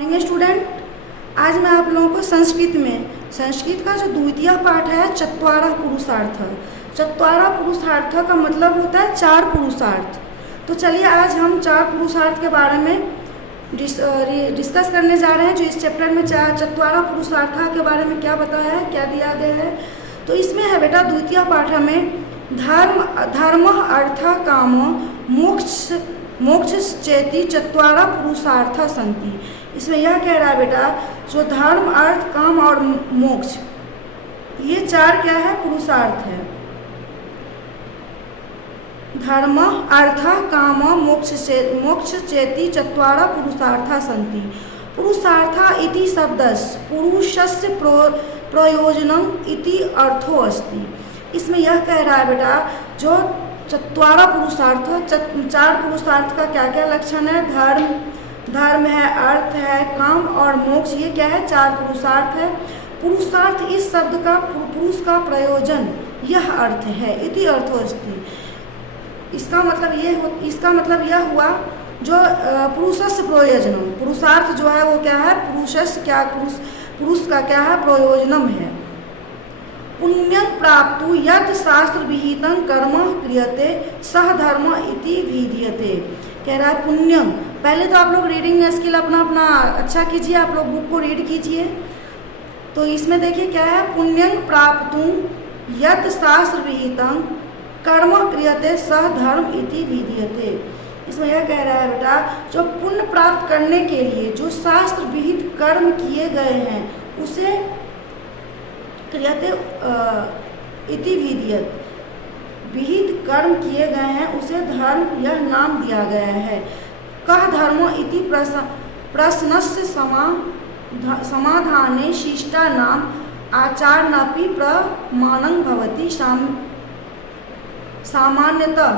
Morning student, आज मैं आप लोगों को संस्कृत का जो द्वितीय पाठ है चत्वारः पुरुषार्थ। चत्वारः पुरुषार्थ का मतलब होता है चार पुरुषार्थ। तो चलिए आज हम चार पुरुषार्थ के बारे में डिस्कस करने जा रहे हैं। जो इस चैप्टर में चत्वारः पुरुषार्थ के बारे में क्या बताया है, क्या दिया गया है। तो इसमें है बेटा द्वितीय पाठ में धर्म अर्थ काम मोक्ष चेति चत्वारः पुरुषार्थ सन्ति। इसमें यह कह रहा है बेटा जो धर्म अर्थ काम और मोक्ष ये चार क्या है, पुरुषार्थ है। धर्म अर्थ काम मोक्ष चेति चत्वारः पुरुषार्थ सन्ति। पुरुषार्थ इति शब्दस्य पुरुषस्य प्रयोजनम इति अर्थो अस्ति। इसमें यह कह रहा है बेटा जो चत्वारः पुरुषार्थ, चार पुरुषार्थ का क्या क्या लक्षण है। धर्म है, अर्थ है, काम और मोक्ष, ये क्या है, चार पुरुषार्थ है। पुरुषार्थ इस शब्द का पुरुष का प्रयोजन यह अर्थ है, इति अर्थो अस्ति। इसका मतलब यह हुआ जो पुरुषस्य प्रयोजनम, पुरुषार्थ जो है वो क्या है, पुरुष का क्या है, प्रयोजनम है। पुण्यं प्राप्तु यत् शास्त्र विहितं कर्म क्रियते सह धर्म इति विधीयते। कह रहा है पुण्यम। पहले तो आप लोग रीडिंग स्किल अपना अच्छा कीजिए, आप लोग बुक को रीड कीजिए। तो इसमें देखिए क्या है, पुण्यं प्राप्तु यत् शास्त्र विहितं कर्म क्रियते सह धर्म इति विधीयते। इसमें यह कह रहा है बेटा जो पुण्य प्राप्त करने के लिए जो शास्त्र विहित कर्म किए गए हैं उसे क्रियते इति विधीयत, विहित कर्म किए गए हैं उसे धर्म यह नाम दिया गया है। कह धर्म इति प्रश्नस्य समाधाने शिष्टा नाम आचारनपि प्रमाणं भवति। सामान्यतः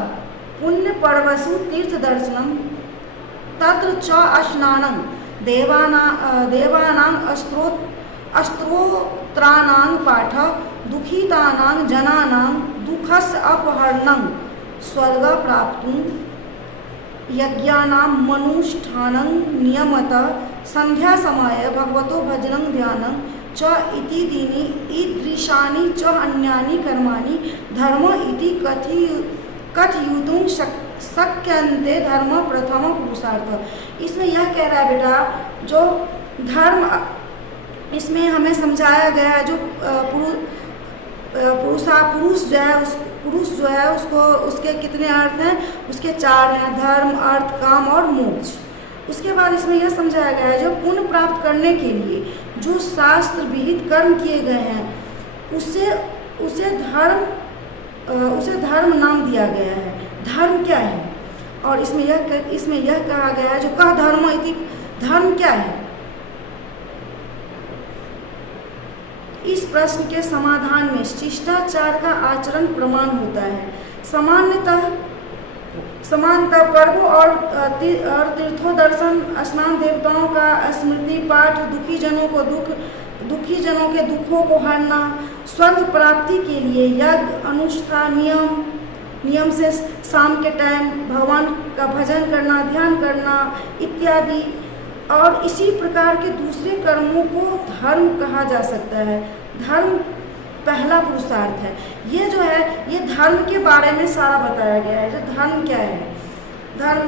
पुण्य पर्वसु तीर्थदर्शनं तत्र च स्नानं देवानां स्तोत्राणां पाठ दुखितानां जनानां दुःखस्य अपहरणं स्वर्ग प्राप्तुं यज्ञानां मनुष्ठानं नियमतः संध्या समय भगवतो भजनं ध्यानं च इति दीनि ईदृशानि च अन्यानि कर्माणि धर्म इति कथयितुं शक्यन्ते। धर्म प्रथम पुरुषार्थ। इसमें यह कह रहा है बेटा जो धर्म, इसमें हमें समझाया गया है जो पुरुष जो है उसको उसके कितने अर्थ हैं, उसके चार हैं, धर्म अर्थ काम और मोक्ष। उसके बाद इसमें यह समझाया गया है जो पुण्य प्राप्त करने के लिए जो शास्त्र विहित कर्म किए गए हैं उसे धर्म नाम दिया गया है। धर्म क्या है, और इसमें यह कहा गया है जो कह धर्म इति, धर्म क्या है। इस प्रश्न के समाधान में शिष्टाचार का आचरण प्रमाण होता है। समानतः पर्व और तीर्थों दर्शन, स्नान, देवताओं का स्मृति पाठ, दुखी जनों के दुखों को हरना, स्वर्ग प्राप्ति के लिए यज्ञ अनुष्ठान नियम से शाम के टाइम भगवान का भजन करना, ध्यान करना इत्यादि और इसी प्रकार के दूसरे कर्मों को धर्म कहा जा सकता है। धर्म पहला पुरुषार्थ है। ये जो है ये धर्म के बारे में सारा बताया गया है। जो धर्म क्या है, धर्म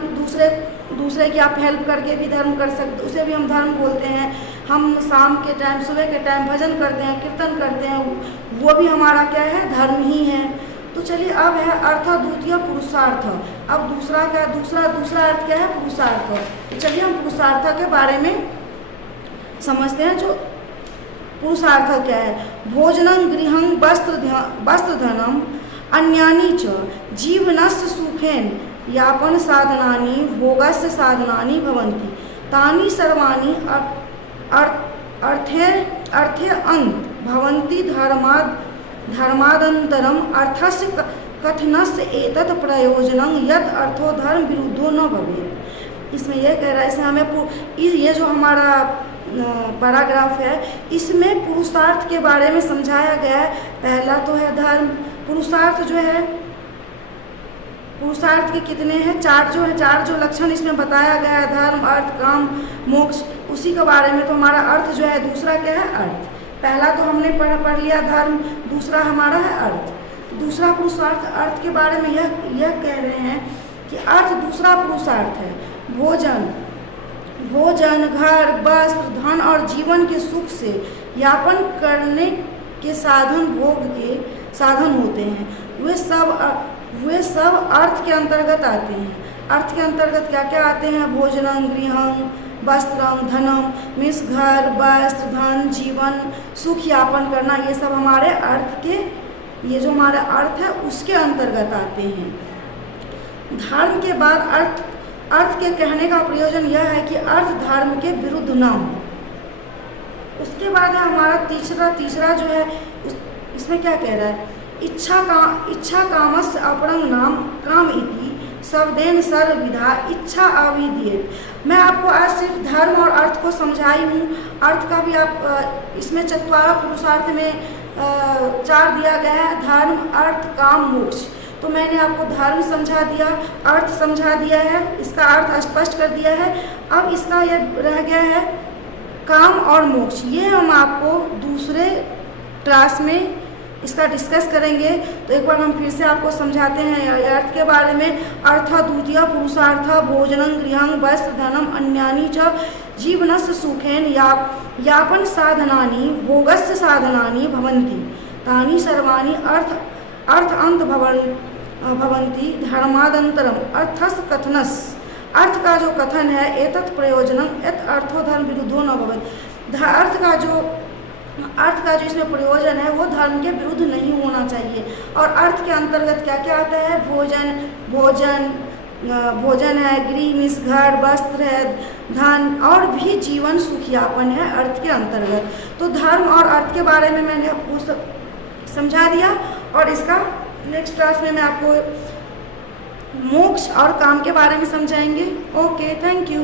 दूसरे की आप हेल्प करके भी धर्म कर सकते, उसे भी हम धर्म बोलते हैं। हम शाम के टाइम, सुबह के टाइम भजन करते हैं, कीर्तन करते हैं, वो भी हमारा क्या है, धर्म ही है। तो चलिए अब है अर्थ द्वितीय पुरुषार्थ। अब दूसरा अर्थ क्या है, पुरुषार्थ। तो चलिए हम पुरुषार्थ के बारे में समझते हैं। जो पुरुषार्थ क्या है, भोजनं गृहं वस्त्रधनम अन्यानि च जीवनस्य सुखेन यापन साधनानि भोगस्य साधनानि भवन्ति तानि सर्वाणि अर्थे अंत भवन्ति। धर्मादंतरम अर्थस्य कथनस्य एतत् प्रयोजनं यत् अर्थो धर्म विरुद्धो न भवेत्। इसमें यह कह रहा है, इसमें हमें ये जो हमारा पैराग्राफ है इसमें पुरुषार्थ के बारे में समझाया गया है। पहला तो है धर्म। पुरुषार्थ जो है, पुरुषार्थ के कितने हैं, चार जो लक्षण इसमें बताया गया है, धर्म अर्थ काम मोक्ष, उसी के बारे में। तो हमारा अर्थ जो है दूसरा क्या है, अर्थ। पहला तो हमने पढ़ लिया धर्म, दूसरा हमारा है अर्थ। दूसरा पुरुषार्थ, अर्थ के बारे में यह कह रहे हैं कि अर्थ दूसरा पुरुषार्थ है भोजन, घर, वस्त्र, धन और जीवन के सुख से यापन करने के साधन, भोग के साधन होते हैं। वे सब अर्थ के अंतर्गत आते हैं। अर्थ के अंतर्गत क्या क्या आते हैं? भोजनम, गृहम, वस्त्रम, धनम, मीन्स घर, वस्त्र, धन, जीवन, सुख यापन करना, ये सब हमारे अर्थ के, ये जो हमारा अर्थ है उसके अंतर्गत आते हैं। धर्म के बाद अर्थ के कहने का प्रयोजन यह है कि अर्थ धर्म के विरुद्ध न हो। उसके बाद है हमारा तीसरा जो है इसमें क्या कह रहा है? इच्छा कामस्य अपरंग नाम काम इति शब्देन सर्वविधा इच्छा अविद्येत। मैं आपको आज सिर्फ धर्म और अर्थ को समझाई हूँ। अर्थ का भी आप इसमें चत्वारा पुरुषार्थ में 4 दिया गया है, धर्म, अर्थ, काम, मोक्ष। तो मैंने आपको धर्म समझा दिया, अर्थ समझा दिया है, इसका अर्थ स्पष्ट कर दिया है। अब इसका यह रह गया है काम और मोक्ष। ये हम आपको दूसरे क्लास में इसका डिस्कस करेंगे। तो एक बार हम फिर से आपको समझाते हैं अर्थ के बारे में। अर्थ द्वितीय पुरुषार्थ भोजनं, गृहं, वस्त्र, धनम, अन्यानि च जीवनस्य सुखेन यापन साधनानि भोगस्य साधनानि भवन्ति तानि सर्वाणि अर्थ अंत भवन्ति धर्मादंतरम अर्थस् कथनस्। अर्थ का जो कथन है एतत् प्रयोजनम यत् अर्थो धर्म विरुद्धो न भवेत्। अर्थ का जो इसमें प्रयोजन है वो धर्म के विरुद्ध नहीं होना चाहिए। और अर्थ के अंतर्गत क्या क्या आता है? भोजन है, गृह मीन्स घर, वस्त्र है, धन और भी जीवन सुखयापन है अर्थ के अंतर्गत। तो धर्म और अर्थ के बारे में मैंने आपको समझा दिया और इसका नेक्स्ट क्लास में मैं आपको मोक्ष और काम के बारे में समझाएंगे। Okay, thank you.